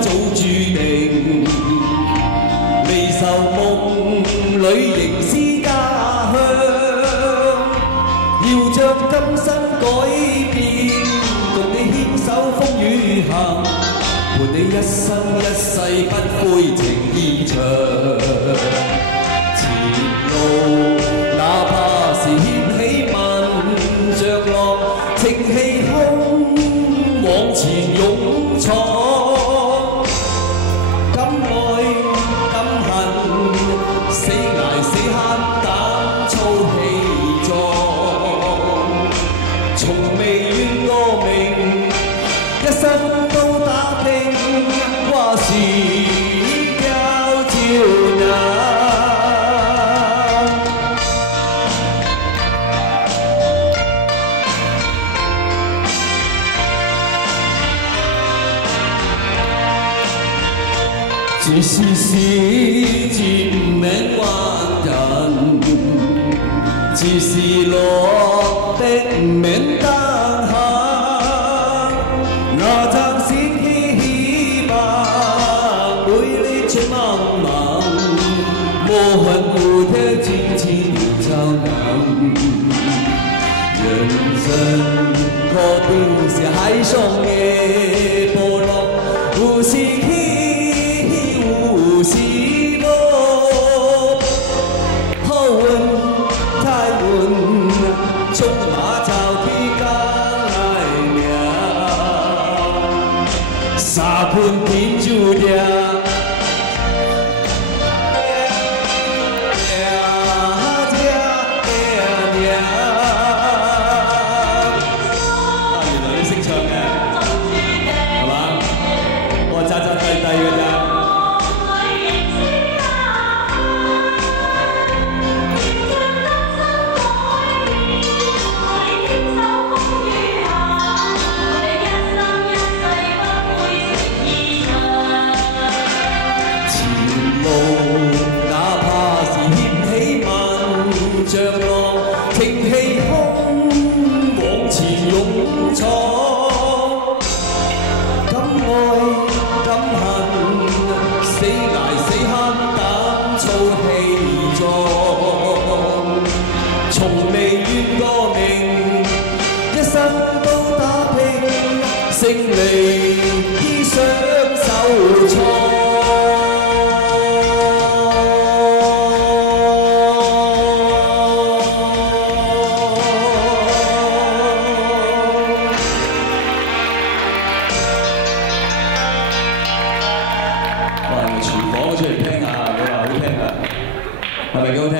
早注定，未受夢裏仍是家鄉。要將今生改變，共你牽手風雨行，伴你一生一世不悔情意長。前路哪怕是掀起萬丈浪，情氣空，往前勇闖。 死捱死慳膽操氣壯，從未怨過命，一生都打拼，話是交照難。只是時節命還人，只是落的免得行。那陣時希望會力全茫茫，莫恨不得今天超難。人生可不是海上的波浪，無時起。 無時落，好運太運，縱馬找佢家來了，沙盤天注定。 像浪，挺氣胸，往前勇闖。敢愛敢恨，死捱死慳膽操氣壯。從未怨過命，一生都打拼，勝利依雙手創。 廚房出嚟聽下，你話好聽啊？係咪幾好聽？